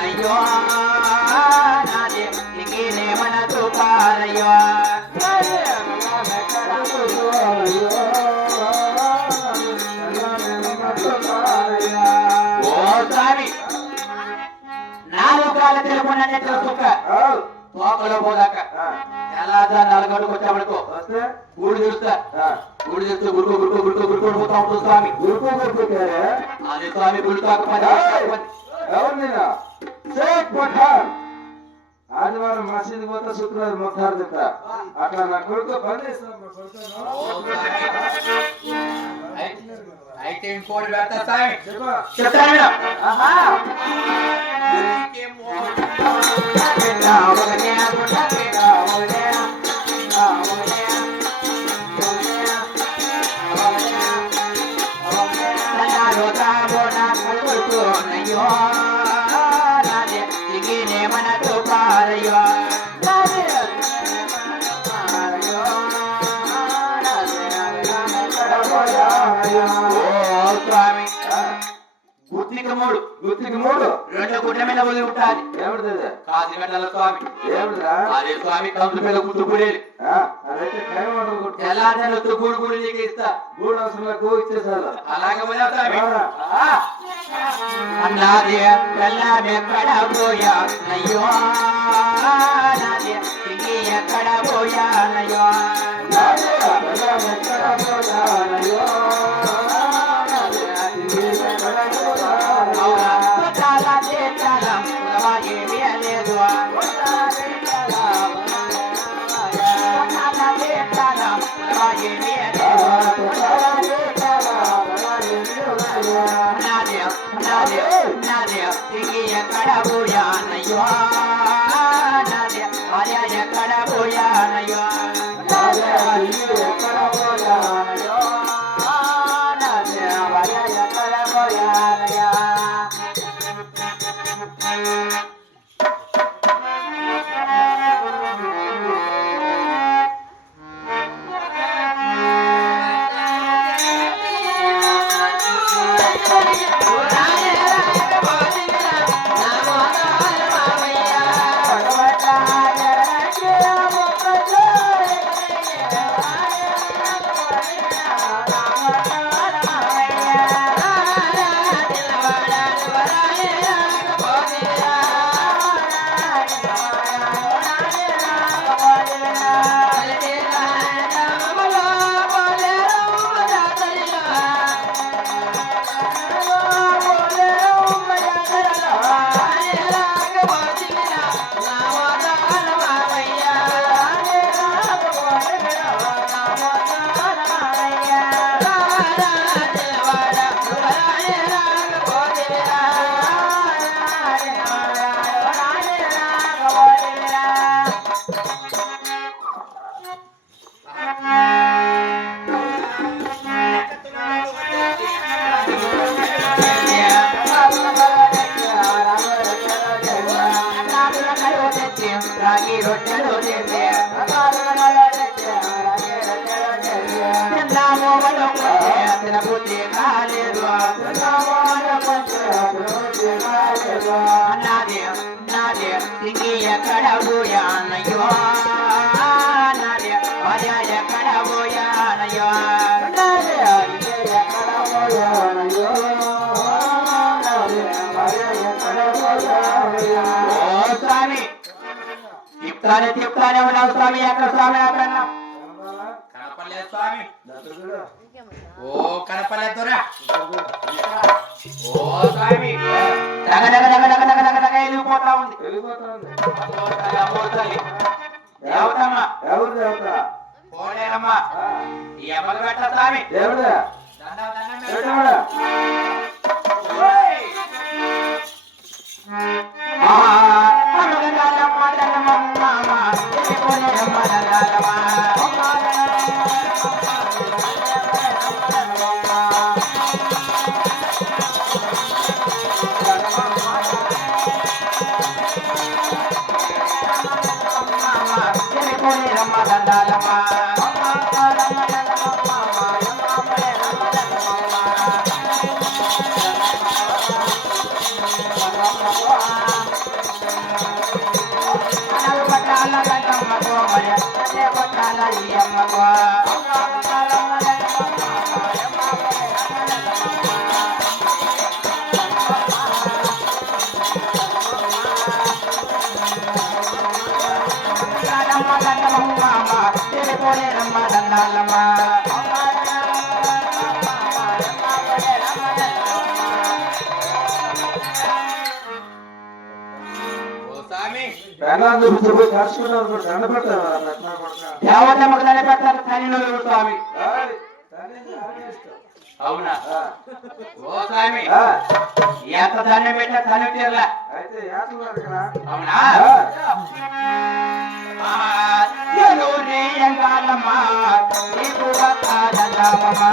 అయ్యో నాది దిగినే మనసు పారయ్యో ఓ స్వామి నాలుగు కాళ్ళ తెలుపున్న నెట్ల సుక్క తోకలో పోదాక ఎలా నలగడుకు వచ్చామనుకో గూడు చూస్తా గూడు చూస్తే గురుకు గురుకు గురుకు గురుకు పోతా ఉంటుంది స్వామి గురుకు గురుకు అది స్వామి గురుకు ఆదివారం మసీదు పోతా శుక్రవారం మొత్తారు చెప్తా అట్లా నా కొడుకు పని అయితే ఇంకోటి పెడతా స్వామి అయ్యో దిగినే మనసు పారయ్యో స్వామి గుత్తికి మూడు రెండు గుడ్ల మీద వదిలి ఉంటాది ఏమిటి కాసి గడ్డల స్వామి ఏమిటిరా అదే స్వామి కంసు మీద గుర్తుకునేది అదైతే ఎలా తెలుస్తూ గూడు గూడు నీకు ఇస్తా గూడు అవసరంలో ఇచ్చేసారు అలాగే పోయా స్వామి అన్నాది వెళ్ళాము ఎక్కడ పోయా అయ్యో నాది దిగి ఎక్కడ పోయానయ్యో ఎక్కడ పోయానయ్యో ఎక్కడ పోయానయ్యో ఎక్కడ పోయానయ్యో ఎక్కడ పోయానయ్యా ఎక్కడ పోయానయ్యో ఎక్కడ పోయానయ్యో స్వామి చెప్తానే ఉన్నావు స్వామి ఎక్కడ స్వామి అక్కడ కనపడలేదు స్వామి ఓ కనపడలేదురా ఓ స్వామి వెళ్ళిపోతా ఉంది దేవతమ్మా ఎవరు దేవత పోలేరమ్మా ఎవరు పెట్ట స్వామి దేవుడా పట్టాల గంగమ్మకు మరి అదే పట్టాల ఈ అమ్మకు రమ్మ దండాలమ్మ దేవతమ్మకు దండ పెడతారు తల్లి స్వామి. అవునా ఓ స్వామి ఎంత ధాన్యం పెట్టా తల్లి తీరలా అవునా ఎంగాలమ్మా నీకు వస్తాదమ్మా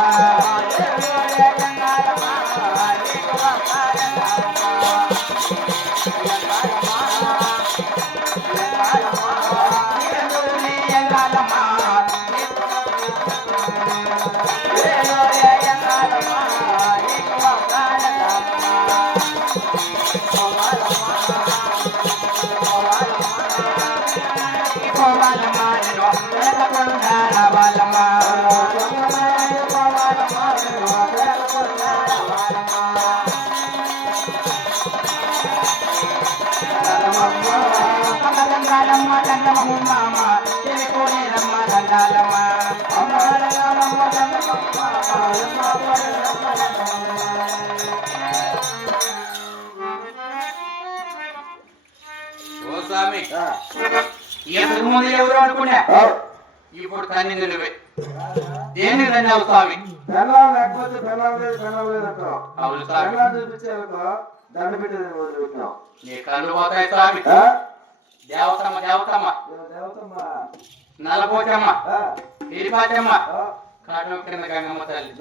ఓ స్వామి ఇంతకు ముందు ఎవరు అనుకున్నా ఇప్పుడు తన్ని నిలువే దేన్ని ధన్యావు స్వామి బెల్లం లేకపోతే బెల్లం లేదు బెల్లం లేదంటావు. అవును స్వామి బెల్లం చూపించానుకో దండ పెట్టేది వదిలిపెట్టినావు. నీ కళ్ళు పోతాయి స్వామి. దేవతమ్మ దేవతమ్మ దేవతమ్మ నల్లపోచమ్మ తిరిపాచమ్మ కాటం కింద గంగమ్మ తల్లి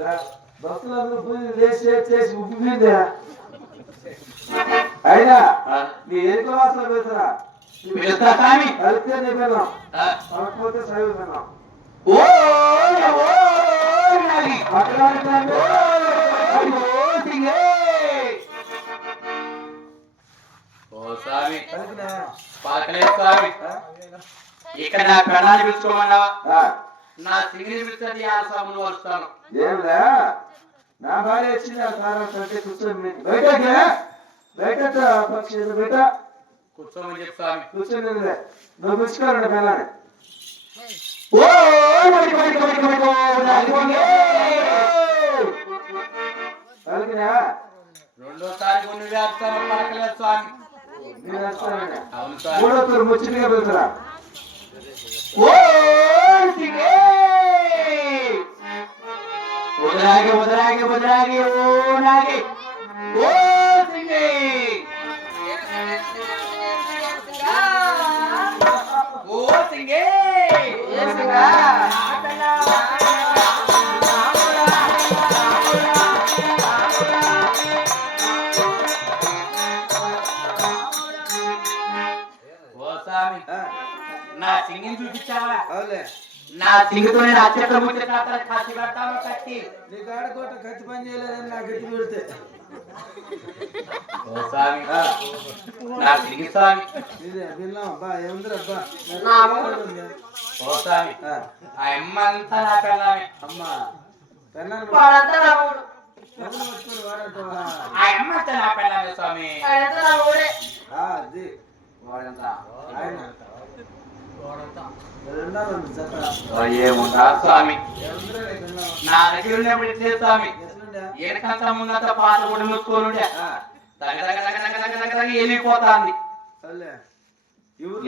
భక్తులందరూ పూజ చేసి చేసి ఉబ్బింది. అయినా నీ ఎరుక వాసన పెడతారా వెళ్తా స్వామి కలిపితే నీ బెల్లం కాకపోతే సైవ బెల్లం. ఓ స్వామి పలకలేదు స్వామి. ఇక్కడ నా కణాలు పిలుచుకోమన్నావా నా సింగిని పిలుస్తుంది ఆ స్వామిని వస్తాను. ఏమిరా నా భార్య వచ్చింది ఆ సార్ అంటే కూర్చొని బయటకి బయట పక్షి బయట కూర్చోమని చెప్పు స్వామి. కూర్చొని నువ్వు పిలుచుకోరండి పిల్లని. రెండోసారి కొన్ని వేస్తాను పలకలేదు స్వామి. అవును స్వామి. మూడో తూరు ముచ్చిగా వెళ్తురా. వదరాగి వదరాగి వదరాగి ఓ నాగి ఓ సింగే ఓ సింగే ఏ సింగా ఓ స్వామి నా సింగిని చూపించావా? నా సింగితోనే నా చెట్ల ముచ్చట కాసి పెడతావా కట్టి? నీ కాడకోట కత్తి పని చేయలేదని నాకు గట్టి పెడితే ఓ స్వామి నా సింగి స్వామి విన్నావా ఏముందిరబ్బా. ఓ స్వామి ఆ అమ్మ అంతా నా పిల్లమే. అమ్మ పెన్నాను వాడంతా నా ఊడు. పట్టుకొని వాడంటావా? ఆ అమ్మ అంతా నా పిల్లమే స్వామి. అది వాడంతా ఆయన ఏముందా స్వామి నా దగ్గర ఉన్నప్పుడు ఇట్లే స్వామి. వెనకంతా ముందంతా పాత కూడా నొక్కోనుండే వెళ్ళిపోతాంది.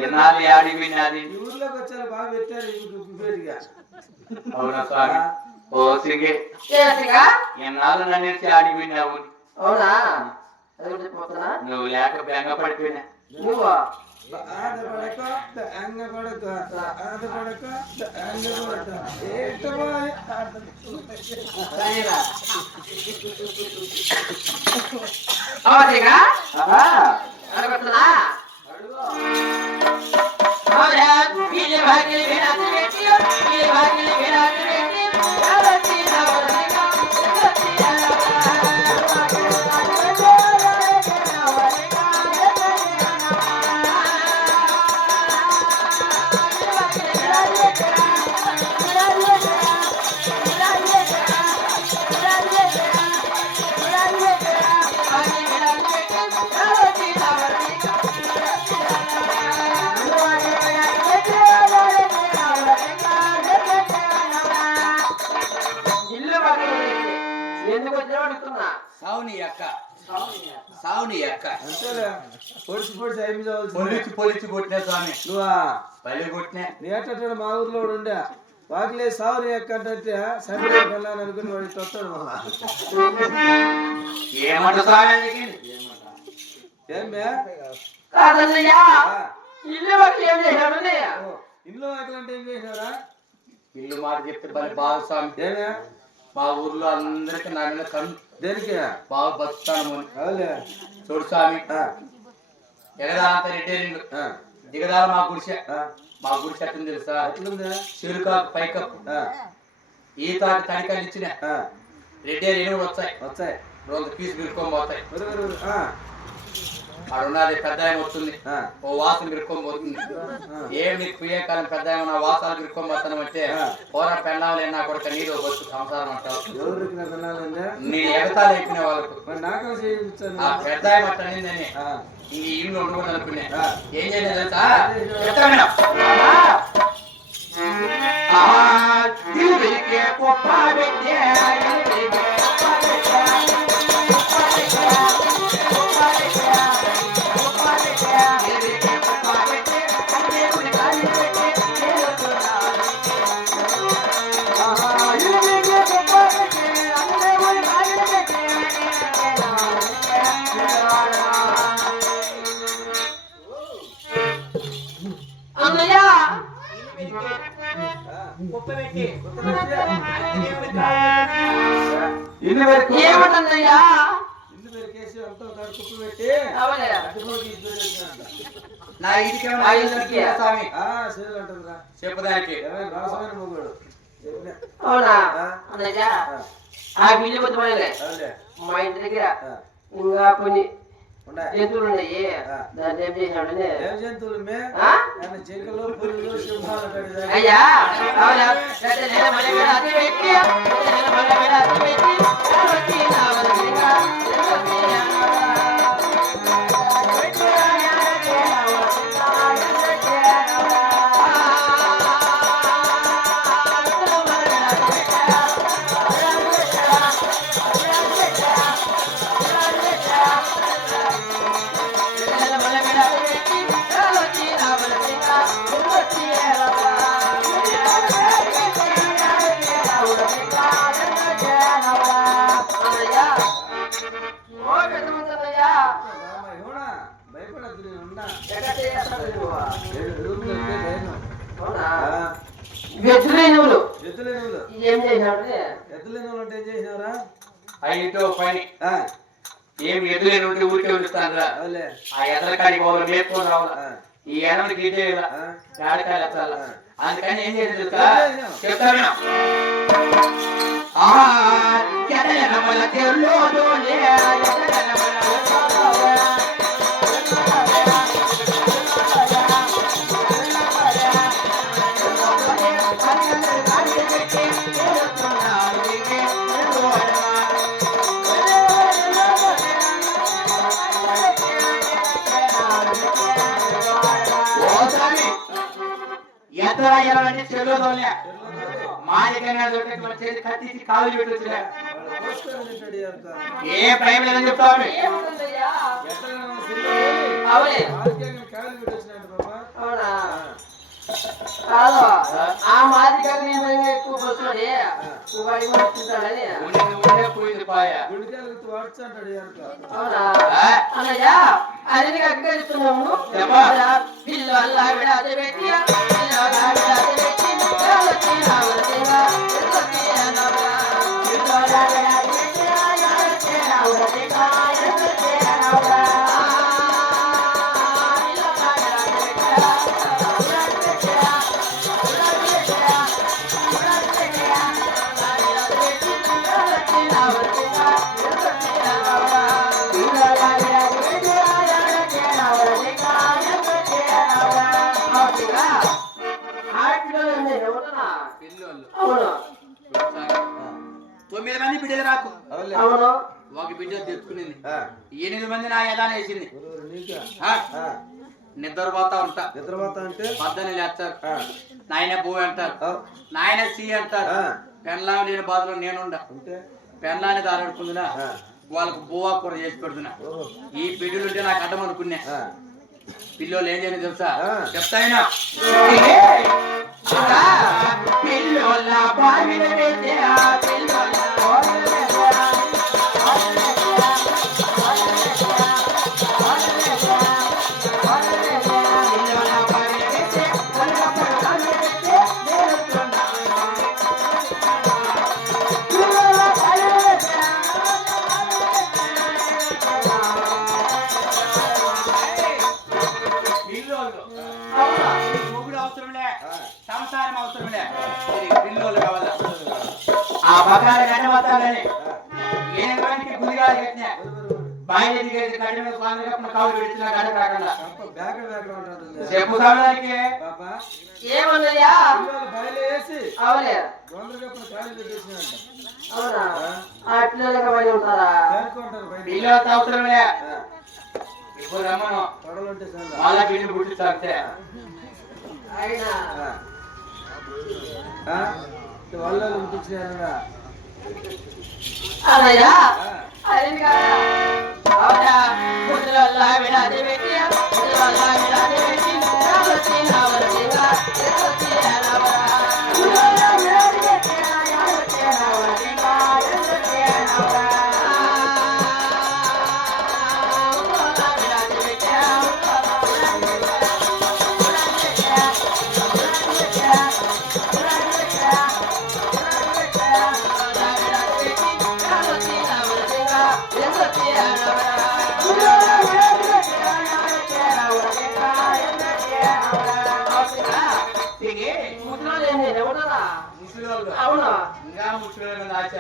ఎన్నాళ్ళు ఆడి విన్నది. ఊర్లోకి వచ్చారు బాగా పెట్టారు పేరుగా. అవునా స్వామి. ఓ సిగే ఎన్నాళ్ళు నన్ను ఆడి విన్నావు. అవునా నువ్వు లేక బెంగ పడిపోయినా. సావు నీ అక్క అంతేలే పొడిచి పొడిచి అయిపోయి చావాల్సిందే. పొలిచి కొట్టినా స్వామి నువ్వా పల్లి కొట్టినా నీ ఎట్ట మా ఊర్లో వాడు ఉండే వాకిలే సావు నీ ఎక్క అంటే సరే వెళ్ళాలని అనుకుని వాడికి వస్తాడు మళ్ళా. ఏమంట స్వామి ఏమే కాదన్నయ్యా ఇల్లు వాకిలి ఏం చేశాడు ఇంట్లో వాకిలు అంటే ఏం చేసినారా? ఇల్లు మాట చెప్తే పని బాగా స్వామి ఏమే మా ఊర్లో అందరికి నా మీద కన్ను దేనికి బాగా బతుకుతాను అవులే చూడు స్వామి ఎగదాలంత రెడ్డేరిండు దిగదాల మా గుడిసె మా గుడిసె ఎట్టుంది తెలుసా ఎట్లుందా? చెరుకాకు పైకప్పు ఈ తాటి తడికాయలు ఇచ్చిన రెడ్డేరి ఎనుగులు వచ్చాయి రోజు పీసు బిరుక్కొని పోతాయి ఆ, అడున్నది పెద్ద ఆయన వస్తుంది ఓ వాసన బిరుక్కొని పోతుంది ఏం నీకు పుయ్యే కాలం పెద్ద నా వాసాలు బిరుక్కొని పోతాను అంటే పోరా పెళ్ళాలి నా కొడుక నీరు బస్సు సంసారం అంటావు ఎవరికి నా పిల్లలంటే నీ ఎగతాలు అయిపోయిన వాళ్ళకు మరి నాకం చేయించాను. ఆ పెద్ద ఆయన మాట అనిందని ఈ ఇల్లు ఉండకూడదు అనుకునే ఏం చేయలేదు తెలుసా చెప్తా విను. తిరిగే గొప్ప వ్యక్తి అన్నయ్యా ఇల్లు వరకు ఏమంటన్నయ్యా ఇల్లు వరకేసి అంతా ఒకటి కుప్ప పెట్టి అవలే అటుపోకి ఇటు పెట్టేసినాడు. నా ఇంటికి స్వామి సేలు అంటుందిరా చెప్పదానికి రాసమైన మొగ్గుడు అవునా అన్నయ్యా ఆ బిల్లు కొద్ది పడలే అవులే మా ఇంటి దగ్గర ఇంకా కొన్ని ఉన్నాయి. జంతువులు ఉన్నాయి దాన్ని ఏం చేశాడని ఏం జంతువులు మే ఆ? ఆయన జింకలు పులులు సింహాలు అంటాడు. అయ్యా అవునా పెద్ద నెల మళ్ళీ కూడా అతి పెట్టి పెద్ద నెల మళ్ళీ కూడా అతి పెట్టి వచ్చి నా వదిలిగా రామ, ఎవడా? భయపడద్దు, నేను ఉన్నా. రూమ్లో ఉంటే ధైర్యం. గెజ్జులేనువులు ఎద్దులేనువులు ఏం చేశాడు ఎద్దులేనువులు అంటే ఏం చేసినారా? అయితో పని ఆ, ఏం ఎదురు నుండి ఊరికే వెళ్తాను అవులే. ఆ ఎదరకాడికి వాళ్ళు మేపుకొని రావాలి ఆ, ఈ ఎనమడికి ఇదే ఆ, ఏడకాయలు ఎత్తాల అందుకని ఏం చేసి తెలుసా చెప్తా విను. ఎడలెనమల తెల్లోదోలే, ఎడలెనమల ఎత్తరా ఎలాంటి చెల్లోదోలే మాదికైనా చేసి కత్తిసి కాలు పెట్టొచ్చులే వాడు కోసుకొని తింటాడు ఈ అంతా. ఏ భయం లేదని చెప్తావు ఏముంటుందయ్యా ఎద్దులేనువులు సిల్లు అవలే ఆడికి కాయలు పెట్టొచ్చినాడు బాబా. అవునా కాదు ఆ మాదిరిగా నేను ఎక్కువ వస్తుంది వాడి వస్తుంటాడని పోయింది పాయ గుడికాయలు వాడుచు అంటాడు ఈ అంతా. అవునా అన్నయ్యా అది అక్కడిస్తున్నాము పిల్లు అల్లా విడాది పెట్టి పిల్లు అల్లా విడాది పెట్టి అవును 9 మంది బిడ్డలు రాకు అవులే. అవును ఒక బిడ్డ తెచ్చుకునేది ఆ, 8 మంది నా ఎదాన వేసింది ఎవరు నీకా? ఆ, ఆ, నిద్రపోతా ఉంటా నిద్రపోతా అంటే పద్దని లేస్తారు ఆ, నాయన భూ అంటారు ఆ, నాయన సి అంటారు ఆ, పెళ్ళాం లేని బాధలో నేనుండా ఉంటే పెళ్ళాన్ని దారాడుకుందినా ఆ, వాళ్ళకు బువ్వా కూర చేసి పెడుతున్నా. ఈ పిల్లలు ఉంటే నాకు అడ్డం అనుకున్నా. పిల్లలు ఏం చేయని తెలుసా? చెప్తాయినా సంసారం అవసరంలే, పిల్లలు కావాలా? ఆ బకాల గడ్డ మొత్తాలని ఏనానికి గురిగా కట్టినా బాయిలకి గడ్డ మీద పాలు కావులు పెడుతున్నా గడ్డ రాకుండా చెప్పు కావడానికి ఏమన్నాయా? అవునే అవునా? ఆ పిల్లలకి పడి ఉంటారా? పిల్లలతో అవసరంలే. ఇప్పుడు రమ్మను వాళ్ళ పిల్లలు పుట్టి తాగితే అయినా అన్నయ్యా అదేంటి కదా? అవునా? ముద్రల్ల విడాది పెట్టి ముద్రల్ల విడాది పెట్టి రావచ్చి రావచ్చిందా ఎత్తొచ్చి రావరా ముద్రల్ల విడాది పెట్టి రావచ్చి రావచ్చిందా ఎత్తొచ్చి రావరా ముద్రల్ల విడాది పెట్టి అవునా? ఇంకా ముచ్చుకోలేదు ఆశ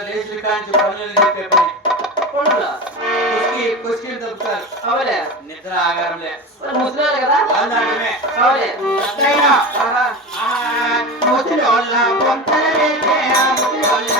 లేచి కాంచి పనులు చెప్పే పని కుస్కీలు తప్పుతారు. అవులే నిద్ర ఆగారంలే ముసలి కదా? వాళ్ళు అర్థమే. అవులే ముసలోళ్ళ పొంతల వేసే ముసలోళ్ళ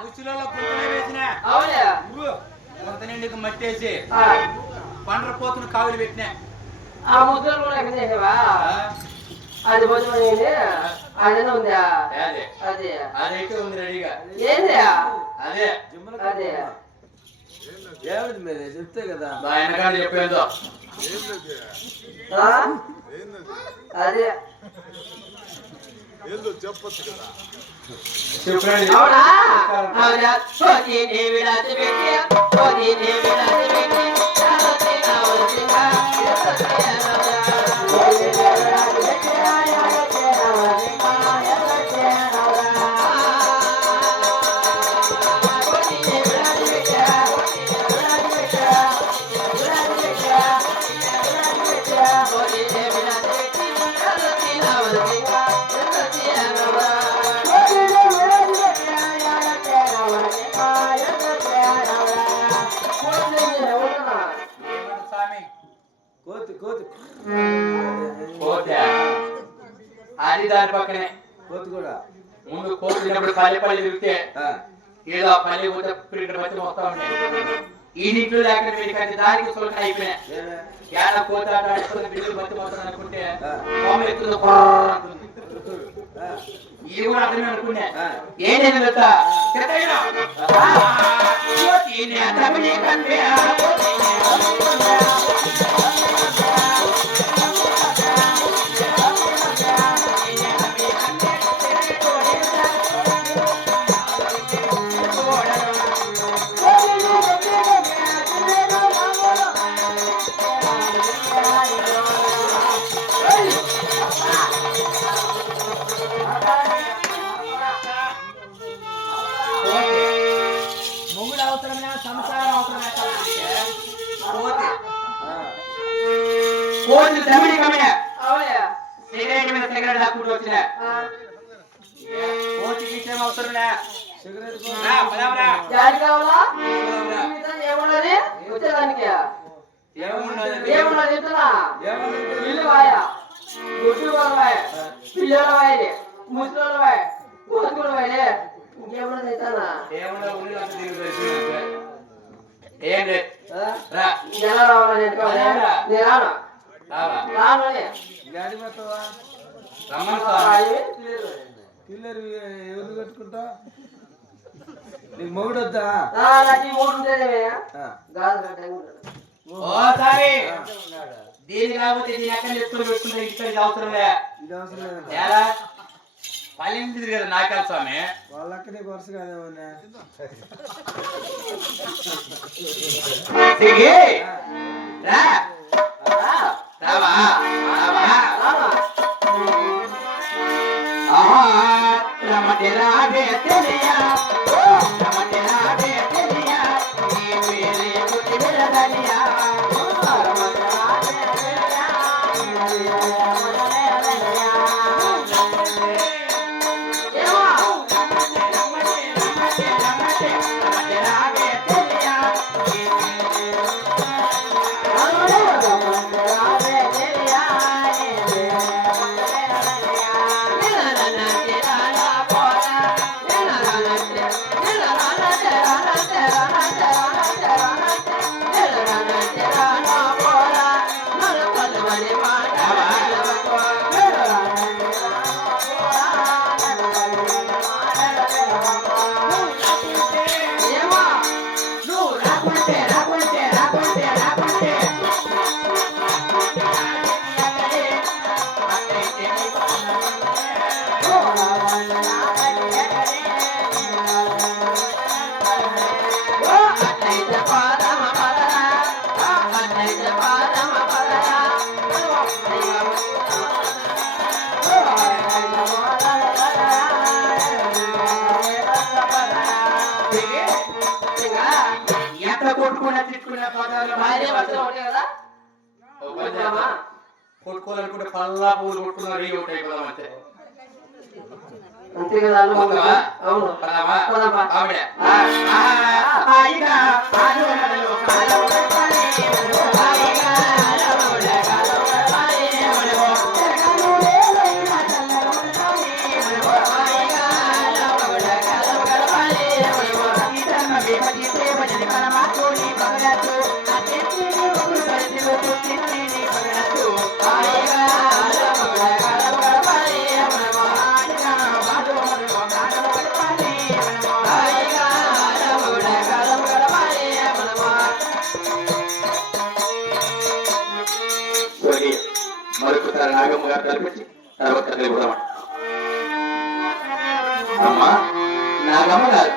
ముసలోళ్ళ పొంతలే వేసిన అవులే కొంత నిండికి మట్టేసి పండ్రపోతును కావులు పెట్టినా. ఆ ముసలి కూడా ఎక్కడ చేసావా? అది భోజనం అదే ఉందా? అదే అదే అదైతే ఉంది రెడీగా. ఏంది అదే అదే ఏమిటి మీరు చెప్తే కదా వెనకాల చెప్పేదో అదే చెప్పండి. అవునా? అవునా? సోదీని విడాది పెట్టి సోదీని విడాది పెట్టి రావచ్చి రావచ్చిందా ఎత్తొచ్చి రావరా సోదీని విడాది పెట్టి రావచ్చి రావచ్చిందా ఎత్తొచ్చి రావరా సోదీని విడాది పెట్టి విడాది పెట్టి విడాది పెట్టి సోదీని విడాది పెట్టి రావచ్చి రావచ్చిందా ఎత్తొచ్చి రావరా స్వామి కోతి కోతి కోత అది దాని పక్కనే కోతి కూడా ముందు కోసినప్పుడు పల్లె తిరిగితే ఏదో ఆ పల్లె పోతే ఇక్కడ వచ్చి వస్తా ఉన్నాయి. ఈ నీటిలో లేకుండా వీడికి దానికి సులభ అయిపోయినా ఏడ కోత బిల్లు బతి మొత్తం అనుకుంటే కొమ్మ ఎత్తుంది అంటుంది. ఇది కూడా అర్థమే అనుకున్నా. ఏంటంటే మొగుడు అవసరమే సంసారం అవసరమే కోతి దమిడి కమే సిగరెట్ మీద సిగరెట్ దాక్కుంటూ వచ్చిన కోతి విషయం అవసరమే జారి కావాలా ఏమన్నది వచ్చేదానికి ఏమన్నా చెప్తున్నా ఇల్లు వాయ గుడ్డు వాయ పిల్లల వాయలే ముసలి వాయ కొడుకుల వాయలే ఇంకేమన్నా చెప్తానా ఎలా రావాలని నేను రాను రానులే గాడి పోతావా పిల్లలు ఎవరు కట్టుకుంటా నీకు మొగుడు వద్దా నాకు మూడు ఉంటేనే గాజు ఓసారి దీని కాబట్టి దీని ఎక్కడ ఎత్తులు పెట్టుకుంటే ఇక్కడ అవసరం లే ఇది అవసరం లేదు ఎలా పల్లెంది కదా నాకాల స్వామి వాళ్ళక్కడే వరుస కాదేమన్నా రావా రమటే రాబే తెలియా రమటే రాబే తెలియా ఈ పేరే పుట్టి విడదనియా కొట్టుకోవాలనుకుంటే పల్లా పూలు కొట్టుకున్నారు అంతే కదా అవును ఆవిడ మరొకసారి నాగమ్మ గారు కల్పించి తర్వాత కలిగి అమ్మా నాగమ్మ గారు